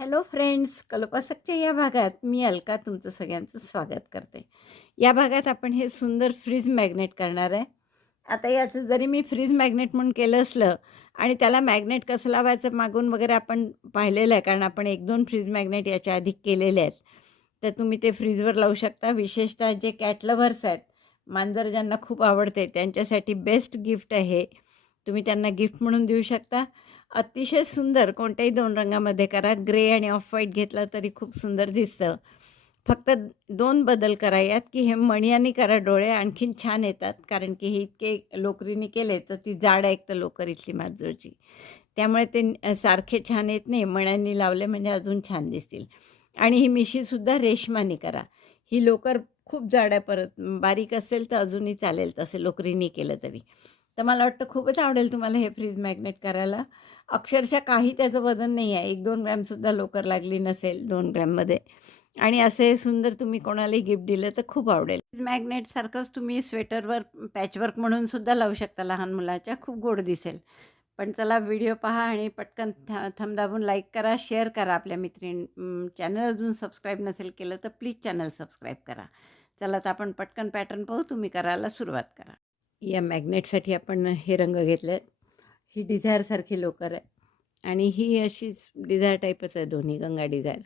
Hello friends, कल्पासकच्या या भागात मी अलका तुमचं सगळ्यांचं स्वागत करते. या भागात आपण हे सुंदर फ्रीज मॅग्नेट करणार आहे. आता याचं जरी मी फ्रीज मॅग्नेट म्हणून केलं असलं आणि त्याला मॅग्नेट कसं लावायचं मागून वगैरे आपण पाहिलेलं आहे, कारण आपण 1-2 फ्रीज मॅग्नेट याच्या आधी केलेले आहेत. तर तुम्ही ते फ्रीजवर लावू शकता. विशेषतः जे कॅट लव्हर्स आहेत, मांजर ज्यांना खूप आवडते त्यांच्यासाठी बेस्ट गिफ्ट आहे. तुम्ही त्यांना गिफ्ट म्हणून देऊ शकता. अतिशय सुंदर कोणत्याही 2 रंगामध्ये करा. ग्रे आणि ऑफ व्हाईट घेतला तरी खूप सुंदर दिसतं. फक्त 2 बदल करा यात, की हे मण्याने करा डोळे आणखीन छान येतात. कारण की हे इतके लोकरीने केले तर ती जाड आहे एकतर लोकर इथली मांजरची. त्यामुळे ते सारखे छान येत नाही. मण्यांनी लावले म्हणजे अजून छान दिसतील. आणि ही मिशीसुद्धा रेशमाने करा. ही लोकर खूप जाड आहे, परत बारीक असेल तर अजूनही चालेल तसे लोकरीने केलं तरी. तर मला वाटतं खूपच आवडेल तुम्हाला हे फ्रीज मॅग्नेट करायला. अक्षरशः काही त्याचं वजन नाही आहे. 1-2 ग्रॅमसुद्धा लोकर लागली नसेल 2 ग्रॅममध्ये. आणि असे सुंदर तुम्ही कोणालाही गिफ्ट दिलं तर खूप आवडेल. फ्रीज मॅग्नेटसारखंच तुम्ही स्वेटरवर पॅचवर्क म्हणून सुद्धा लावू शकता लहान मुलाच्या. खूप गोड दिसेल. पण चला व्हिडिओ पहा आणि पटकन थंब दाबून लाईक करा, शेअर करा आपल्या चॅनल अजून सबस्क्राईब नसेल केलं तर प्लीज चॅनल सबस्क्राईब करा. चला तर आपण पटकन पॅटर्न पाहू. तुम्ही करायला सुरुवात करा. या मॅग्नेटसाठी आपण हे रंग घेतले आहेत. ही डिझायरसारखी लोकर आहे आणि ही अशीच डिझायर टाईपच आहे दोन्ही, गंगा डिझायर.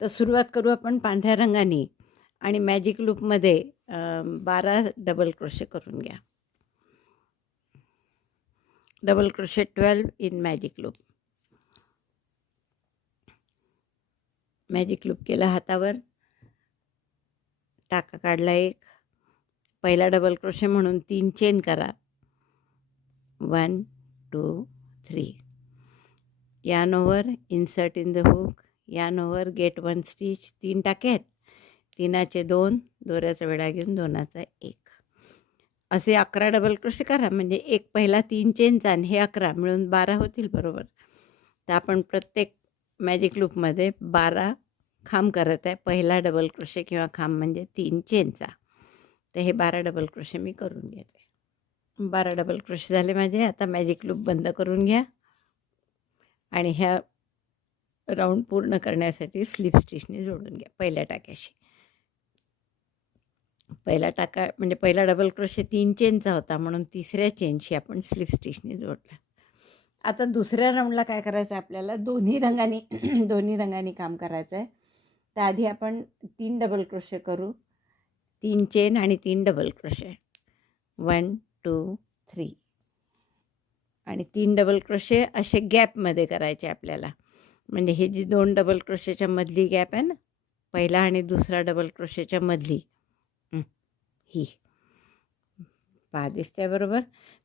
तर सुरुवात करू आपण पांढऱ्या रंगाने आणि मॅजिक लूपमध्ये 12 डबल क्रोशे करून घ्या. Double crochet 12 in magic loop. Magic loop केलं हातावर, टाका काढला एक, पहिला डबल क्रोशे म्हणून 3 चेन करा. 1 2 3. yarn over, insert in the hook, yarn over, get 1 stitch. 3 टाके आहेत, 3चे 2, दोऱ्याचा विडा घेऊन 2चा 1. असे 11 डबल क्रोशे करा. म्हणजे एक पहिला 3 चेनचा आणि हे 11 मिळून 12 होतील बरोबर. तर आपण प्रत्येक मॅजिक लूपमध्ये 12 खांब करत आहे. पहिला डबल क्रोशे किंवा खांब म्हणजे 3 चेनचा. तर हे 12 डबल क्रोशे मी करून घेते. 12 डबल क्रोशे झाले माझे. आता मॅजिक लूप बंद करून घ्या आणि ह्या राऊंड पूर्ण करण्यासाठी स्लिप स्टिचने जोडून घ्या पहिल्या टाक्याशी. पहिला टाका म्हणजे पहिला डबल क्रोशे 3 चेनचा होता म्हणून तिसऱ्या चेनशी आपण स्लिप स्टिचने जोडला. आता दुसऱ्या राऊंडला काय करायचं आहे आपल्याला, दोन्ही रंगाने दोन्ही रंगाने काम करायचं आहे. तर आधी आपण 3 डबल क्रोशे करू. 3 चेन आणि 3 डबल क्रोशे. 1 2 3 आणि 3 डबल क्रोशे असे गॅपमध्ये करायचे आपल्याला. म्हणजे हे जी 2 डबल क्रोशेच्या मधली गॅप आहे ना, पहिला आणि दुसरा डबल क्रोशेच्या मधली, ही पहा दिसते बरोबर.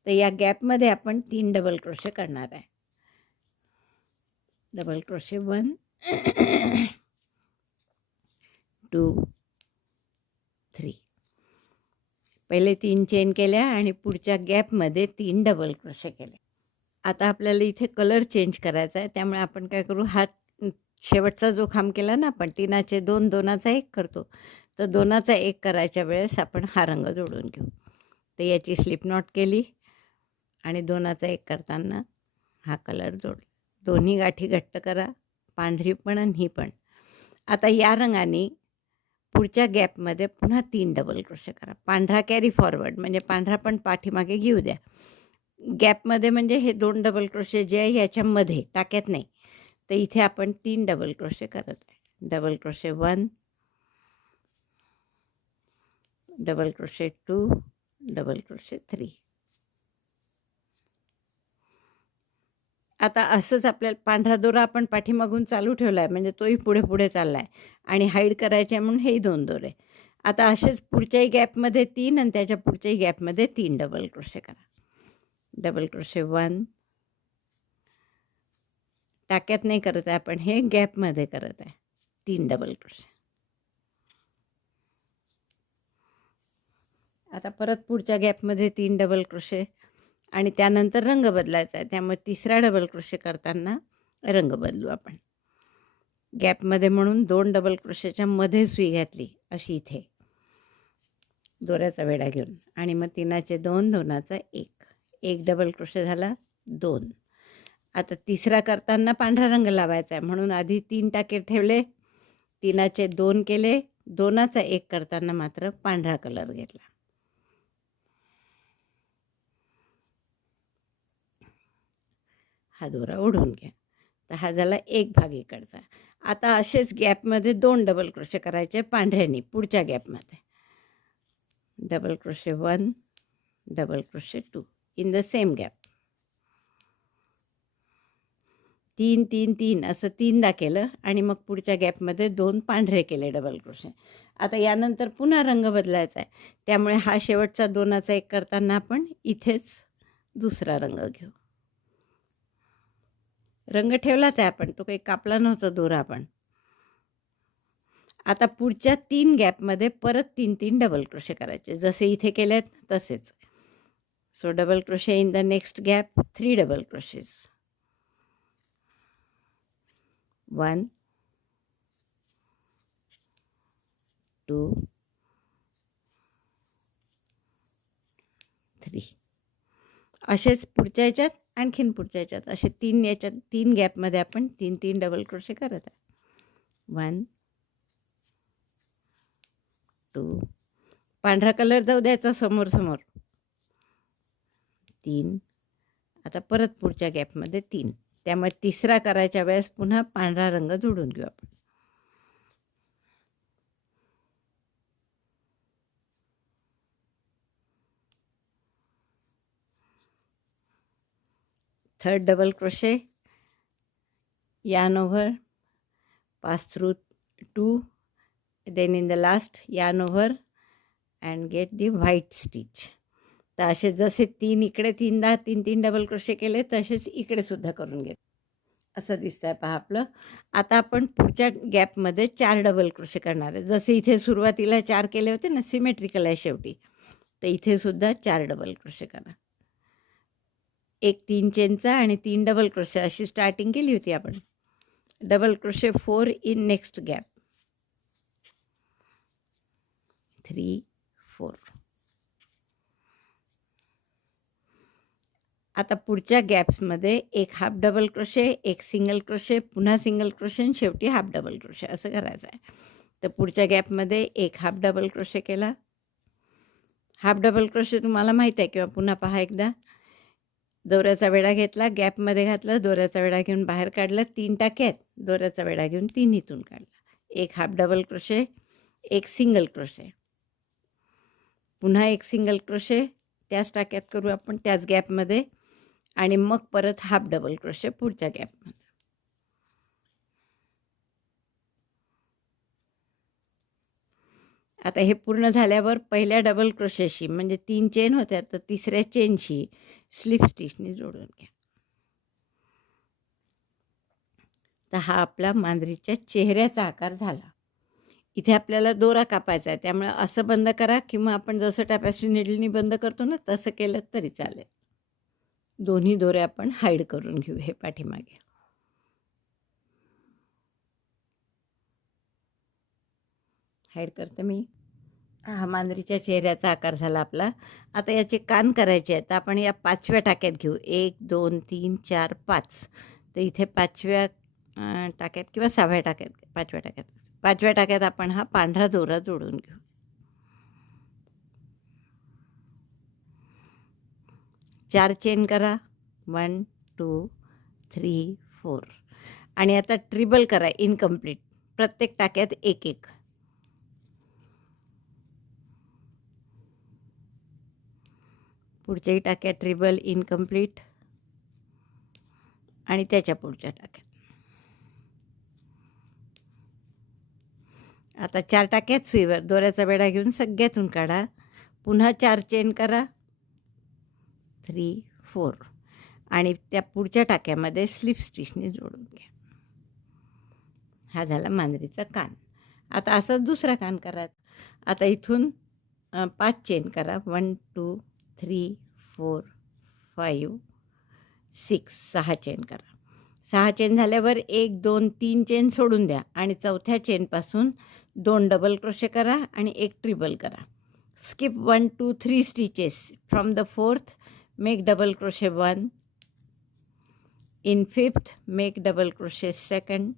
तर या गॅपमध्ये आपण 3 डबल क्रोशे करणार आहे. Double crochet 1 2 3. पहिले 3 चेन केल्या आणि पुढच्या गॅपमध्ये 3 डबल क्रोशे केले. आता आपल्याला इथे कलर चेंज करायचा आहे. त्यामुळे आपण काय करू, हा शेवटचा जो खांब केला ना आपण 3चे 2, 2चा 1 करतो. तर 2चा 1 करायच्या वेळेस आपण हा रंग जोडून घेऊ. तर याची स्लिप नॉट केली आणि 2चा 1 करताना हा कलर जोडला. दोन्ही गाठी घट्ट करा, पांढरी पण आणि ही पण. आता या रंगाने पुढच्या गॅपमध्ये पुन्हा 3 डबल क्रोशे करा. पांढरा कॅरी फॉरवर्ड म्हणजे पांढरा पण पाठीमागे घेऊ द्या. गॅपमध्ये म्हणजे हे 2 डबल क्रोशे जे आहे याच्यामध्ये, टाक्यात नाही. तर इथे आपण 3 डबल क्रोशे करत आहे. Double crochet 1 double crochet 2 double crochet 3. आता असंच आपल्याला पांढरा दोरा आपण पाठीमागून चालू ठेवला आहे म्हणजे तोही पुढे पुढे चालला आहे आणि हाईड करायचे आहे म्हणून हेही 2 दोरे. आता असेच पुढच्याही गॅपमध्ये 3 आणि त्याच्या पुढच्याही गॅपमध्ये 3 डबल क्रोशे करा. डबल क्रोशे 1, टाक्यात नाही करत आहे आपण, हे गॅपमध्ये करत आहे. 3 डबल क्रोशे. आता परत पुढच्या गॅपमध्ये 3 डबल क्रोशे आणि त्यानंतर रंग बदलायचा आहे. त्यामुळे तिसरा डबल क्रोशे करताना रंग बदलू आपण. गॅपमध्ये म्हणून 2 डबल क्रोशेच्या मध्ये सुई घातली अशी इथे दोऱ्याचा वेढा घेऊन आणि मग 3चे 2, 2चा 1. 1 डबल क्रोशे झाला 2. आता तिसरा करताना पांढरा रंग लावायचा आहे, म्हणून आधी 3 टाके ठेवले, 3चे 2 केले, 2चा 1 करताना मात्र पांढरा कलर घेतला. हा दोरा ओढून घ्या. तर हा झाला एक भाग इकडचा. आता असेच गॅपमध्ये 2 डबल क्रोशे करायचे पांढऱ्यानी पुढच्या गॅपमध्ये. Double crochet 1, double crochet 2 in the same gap. 3 3 3 असं 3दा केलं आणि मग पुढच्या गॅपमध्ये 2 पांढरे केले डबल क्रोशे. आता यानंतर पुन्हा रंग बदलायचा आहे, त्यामुळे हा शेवटचा 2चा 1 करताना आपण इथेच दुसरा रंग घेऊ. रंग ठेवलाच आहे आपण, तो काही कापला नव्हता दोरा आपण. आता पुढच्या 3 गॅपमध्ये परत 3 3 डबल क्रोशे करायचे, जसे इथे केलेत तसेच. So double crochet in the next gap, 3 double crochets. 1 2 3. असेच पुढच्या याच्यात आणखीन पुढच्या याच्यात असे 3 गॅपमध्ये आपण 3 3 डबल क्रोशे करत आहे. 1 2. पांढरा कलर जाऊ द्यायचा समोर समोर. 3. आता परत पुढच्या गॅपमध्ये 3. त्यामुळे तिसरा करायच्या वेळेस पुन्हा पांढरा रंग जोडून घेऊ आपण. Third double crochet, yarn over, pass through 2, then in the last yarn over and get the white stitch. तर असे जसे 3 इकडे 3दा 3 3 डबल क्रोशे केले तसेच इकडे सुद्धा करून घेत. असं दिसतंय पहा आपलं. आता आपण पुढच्या गॅपमध्ये 4 डबल क्रोशे करणार आहे. जसे इथे सुरुवातीला 4 केले होते ना, सिमेट्रिकल आहे शेवटी, तर इथे सुद्धा 4 डबल क्रोशे करा. एक 3 चेनचा आणि 3 डबल क्रोशे अशी स्टार्टिंग केली होती आपण. Double crochet 4 in next gap. 3 4. आता पुढच्या गॅप्समध्ये एक हाफ डबल क्रोशे, एक सिंगल क्रोशे, पुन्हा सिंगल क्रोशे आणि शेवटी हाफ डबल क्रोशे असं करायचं आहे. तर पुढच्या गॅपमध्ये एक हाफ डबल क्रोशे केला. हाफ डबल क्रोशे तुम्हाला माहीत आहे किंवा पुन्हा पहा एकदा. दोऱ्याचा वेढा घेतला, गॅपमध्ये घातला, दोऱ्याचा वेढा घेऊन बाहेर काढला, 3 टाक्यात, दोऱ्याचा वेढा घेऊन 3 इथून काढला. एक हाफ डबल क्रोशे, एक सिंगल क्रोशे, पुन्हा एक सिंगल क्रोशे त्याच टाक्यात करू आपण त्याच गॅपमध्ये आणि मग परत हाफ डबल क्रोशे पुढच्या गॅपमध्ये. आता हे पूर्ण झाल्यावर पहिल्या डबल क्रोशेशी म्हणजे 3 चेन होत्या, तर तिसऱ्या चेनशी स्लिप स्टिचने जोडून घ्या. तर हा आपला मांजरीच्या चेहऱ्याचा आकार झाला. इथे आपल्याला दोरा कापायचा आहे, त्यामुळे असं बंद करा किंवा आपण जसं टॅपेस्ट्री निडलनी बंद करतो ना तसं केलं तरी चालेल. दोन्ही दोरे आपण हाईड करून घेऊ हे पाठीमागे. हाईड करते मी. हा मांजरीच्या चेहऱ्याचा आकार झाला आपला. आता याचे कान करायचे आहेत, तर आपण या 5व्या टाक्यात घेऊ. 1 2 3 4 5. तर इथे 5व्या टाक्यात किंवा 6व्या टाक्यात, 5व्या टाक्यात आपण हा पांढरा दोरा जोडून घेऊ. चार चेन करा. 1 2 3 4. आणि आता ट्रिबल करा इनकम्प्लीट. प्रत्येक टाक्यात एक एक. पुढच्याही टाक्यात ट्रिबल इनकम्प्लीट आणि त्याच्या पुढच्या टाक्यात. आता 4 टाक्यात सुईवर दोऱ्याचा वेढा घेऊन सगळ्यातून काढा. पुन्हा 4 चेन करा. 3 4 आणि त्या पुढच्या टाक्यामध्ये स्लिप स्टिचने जोडून घ्या. हा झाला मांजरीचा कान. आता असाच दुसरा कान करा. आता इथून 5 चेन करा. 1 2 3 4 5 6. 6 चेन करा. 6 चेन झाल्यावर 1 2 3 चेन सोडून द्या आणि चौथ्या चेनपासून 2 डबल क्रोशे करा आणि एक ट्रिबल करा. Skip 1 2 3 stitches. From the 4th make double crochet 1 in fifth make double crochet second,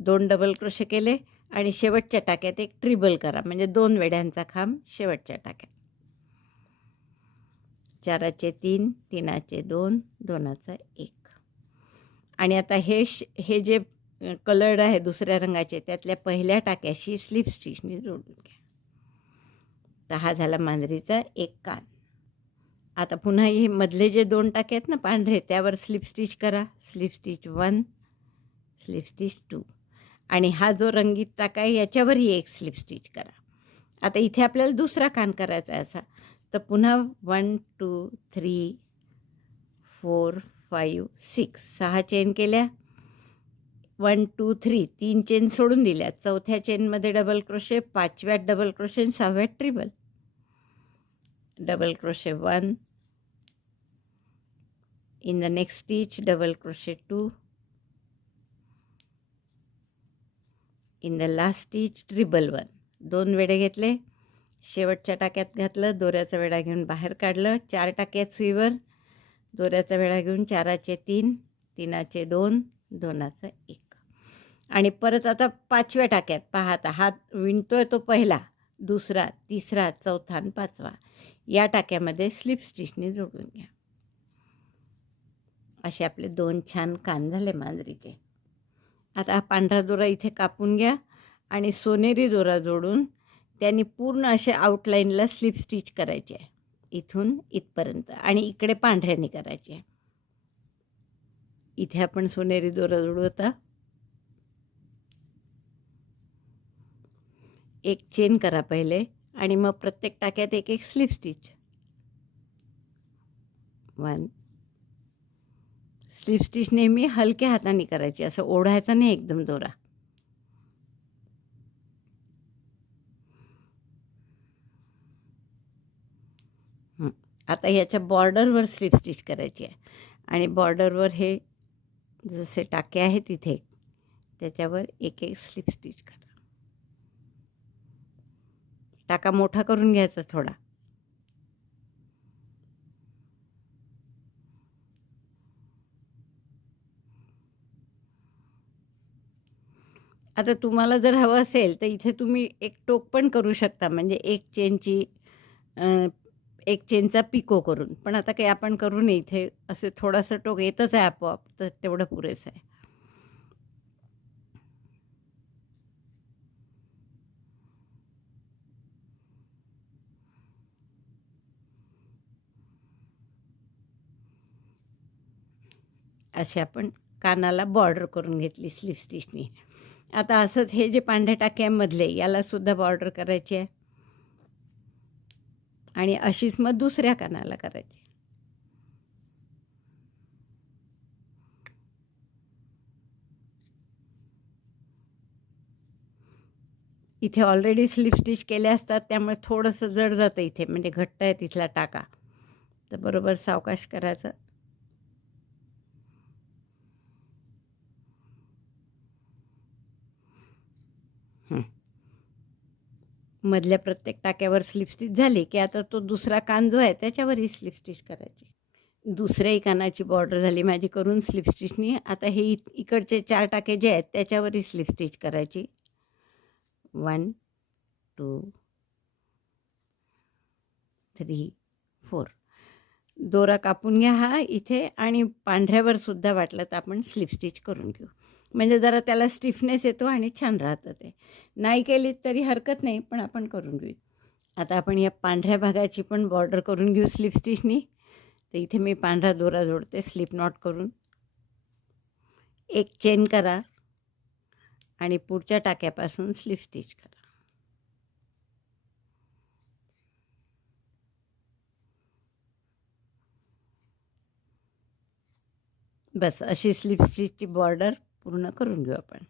2 double crochet केले आणि शेवटच्या टाक्यात एक ट्रिबल करा, म्हणजे 2 वेड्यांचा खांब शेवटच्या टाक्यात. 4चे 3, 3चे 2, 2चा 1. आणि आता हे जे कलर्ड आहे दुसऱ्या रंगाचे त्यातल्या पहिल्या टाक्याशी स्लिप स्टिचने जोडून घ्या. तर हा झाला मांजरीचा एक कान. आता पुन्हा हे मधले जे 2 टाके आहेत ना पांढरे, त्यावर स्लिप स्टिच करा. Slip stitch 1, slip stitch 2. आणि हा जो रंगीत टाका आहे याच्यावरही एक स्लिप स्टिच करा. आता इथे आपल्याला दुसरा कान करायचा आहे असा. तर पुन्हा 1 2 3 4 5 6 6 चेन केल्या. 1 2 3 3 चेन सोडून दिल्या. चौथ्या चेनमध्ये डबल क्रोशे, 5व्यात डबल क्रोशे, 6व्यात treble. Double crochet 1, in the next stitch double crochet 2, in the last stitch ट्रिबल 1. 2 वेढे घेतले, शेवटच्या टाक्यात घातलं, दोऱ्याचा वेढा घेऊन बाहेर काढलं. 4 टाक्यात सुईवर दोऱ्याचा वेढा घेऊन 4चे 3, 3चे 2, 2चा 1. आणि परत आता 5व्या टाक्यात पहा. आता हा विणतोय तो पहिला, दुसरा, तिसरा, चौथा आणि 5वा या टाक्यामध्ये स्लिप स्टिचने जोडून घ्या. असे आपले 2 छान कान झाले मांजरीचे. आता हा पांढरा दोरा इथे कापून घ्या आणि सोनेरी दोरा जोडून त्यांनी पूर्ण असे आउटलाईनला स्लिप स्टिच करायचे आहे, इथून इथपर्यंत. आणि इकडे पांढऱ्याने करायचे आहे. इथे आपण सोनेरी दोरा जोडू. आता एक चेन करा पहिले आणि मग प्रत्येक टाक्यात एक एक स्लिप स्टिच. 1. स्लिप स्टिच नेहमी हलक्या हाताने करायची, असं ओढायचा नाही एकदम दोरा. आता ह्याच्या बॉर्डरवर स्लिप स्टिच करायची आहे आणि बॉर्डरवर हे जसे टाके आहेत तिथे त्याच्यावर एक एक स्लिप स्टिच करा. टाका मोठा करून घ्यायचा थोडा. आता तुम्हाला जर हवं असेल तर इथे तुम्ही एक टोक पण करू शकता, म्हणजे एक चेनचा पिको करून. पण आता काही आपण करू नये, इथे असे थोडंसं टोक येतच आहे आपोआप, तर तेवढं पुरेसं आहे. असे आपण कानाला बॉर्डर करून घेतली स्लिप स्टिचनी. आता असंच हे जे पांढऱ्या टाक्यामधले यालासुद्धा बॉर्डर करायची आहे आणि अशीच मग दुसऱ्या कानाला करायची. इथे ऑलरेडी स्लिप स्टिच केले असतात, त्यामुळे थोडंसं जड जातं इथे, म्हणजे घट्ट आहे तिथला टाका. तर बरोबर सावकाश करायचं. मधल्या प्रत्येक टाक्यावर स्लिप स्टिच झाली की आता तो दुसरा कान जो आहे त्याच्यावरही स्लिप स्टिच करायची. दुसऱ्याही कानाची बॉर्डर झाली माझी करून स्लिप स्टिचनी. आता हे इकडचे 4 टाके जे आहेत त्याच्यावरही स्लिप स्टिच करायची. 1 2 3 4. दोरा कापून घ्या हा इथे आणि पांढऱ्यावर सुद्धा वाटलं तर आपण स्लिप स्टिच करून घेऊ, म्हणजे जरा त्याला स्टिफनेस येतो आणि छान राहतं. ते नाही केली तरी हरकत नाही, पण आपण करून घेऊ. आता आपण या पांढऱ्या भागाची पण बॉर्डर करून घेऊ स्लिप स्टिचनी. तर इथे मी पांढरा दोरा जोडते स्लिप नॉट करून. एक चेन करा आणि पुढच्या टाक्यापासून स्लिप स्टिच करा. बस अशी स्लिप स्टिचची बॉर्डर पूर्ण करून घेऊ आपण.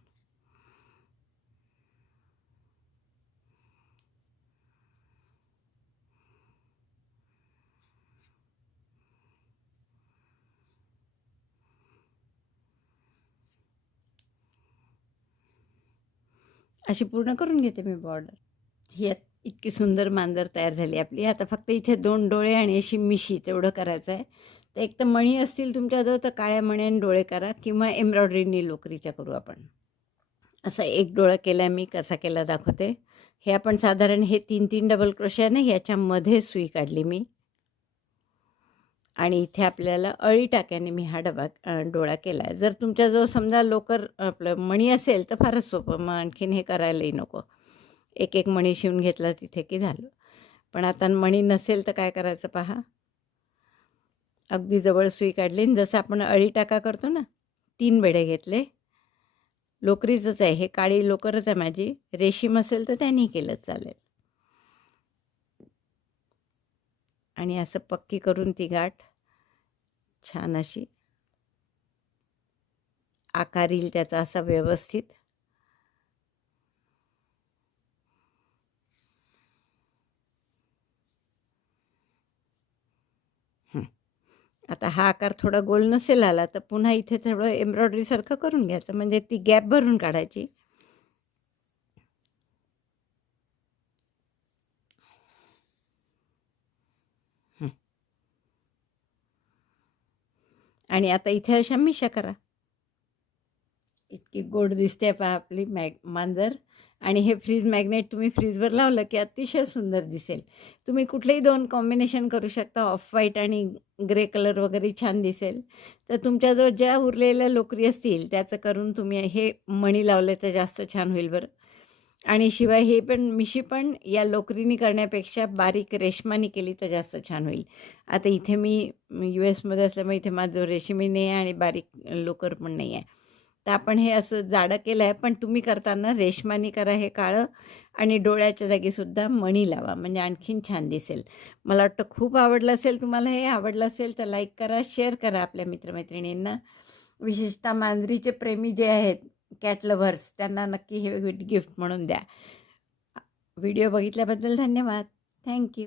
अशी पूर्ण करून घेते मी बॉर्डर. ही इतकी सुंदर मांजर तयार झाली आपली. आता फक्त इथे 2 डोळे आणि अशी मिशी तेवढं करायचं आहे. तर एक तर मणी असतील तुमच्याजवळ तर काळ्या मण्याने डोळे करा किंवा एम्ब्रॉयडरीनी लोकरीच्या करू आपण. असा एक डोळा केला मी, कसा केला दाखवते. हे आपण साधारण हे 3-3 डबल क्रोशे आहे ना, याच्यामध्ये सुई काढली मी आणि इथे आपल्याला अळी टाक्याने मी हा डोळा केला आहे. जर तुमच्याजवळ समजा लोकर आपलं मणी असेल तर फारच सोपं, मग आणखीन हे करायलाही नको. एक एक मणी शिवून घेतला तिथे की झालं. पण आता मणी नसेल तर काय करायचं पहा. अगदी जवळ सुई काढली आणि जसं आपण अळी टाका करतो ना, 3 बेडे घेतले. लोकरीचंच आहे हे, काळी लोकरच आहे माझी. रेशीम असेल तर त्यांनी केलं चालेल. आणि असं पक्की करून ती गाठ छान अशी आकार येईल त्याचा असा व्यवस्थित. आता हा आकार थोडा गोल नसेल आला तर पुन्हा इथे थोडं एम्ब्रॉयडरीसारखं करून घ्यायचं, म्हणजे ती गॅप भरून काढायची. आणि आता इथे अशा मिशा करा. इतकी गोड दिसते पहा आपली मांजर. आणि हे फ्रीज मॅग्नेट तुम्ही फ्रीजवर लावलं की अतिशय सुंदर दिसेल. तुम्ही कुठलेही 2 कॉम्बिनेशन करू शकता, ऑफ व्हाईट आणि ग्रे कलर वगैरे छान दिसेल. तर तुमच्याजवळ ज्या उरलेल्या लोकरी असतील त्याचं करून तुम्ही हे मणी लावले तर जास्त छान होईल बरं. आणि शिवाय हे पण मिशी पण या लोकरीनी करण्यापेक्षा बारीक रेशमानी केली तर जास्त छान होईल. आता इथे मी US असल्यामुळे इथे माझं रेशमी नाही आहे आणि बारीक लोकर पण नाही आहे. तर आपण हे असं जाडं केलं आहे, पण तुम्ही करताना रेशमानी करा हे काळं आणि डोळ्याच्या जागीसुद्धा मणी लावा, म्हणजे आणखीन छान दिसेल. मला वाटतं खूप आवडलं असेल तुम्हाला. हे आवडलं असेल तर लाईक करा, शेअर करा आपल्या मित्रमैत्रिणींना. विशेषतः मांजरीचे प्रेमी जे आहेत, कॅट लव्हर्स, त्यांना नक्की हे गिफ्ट म्हणून द्या. व्हिडिओ बघितल्याबद्दल धन्यवाद. थँक्यू.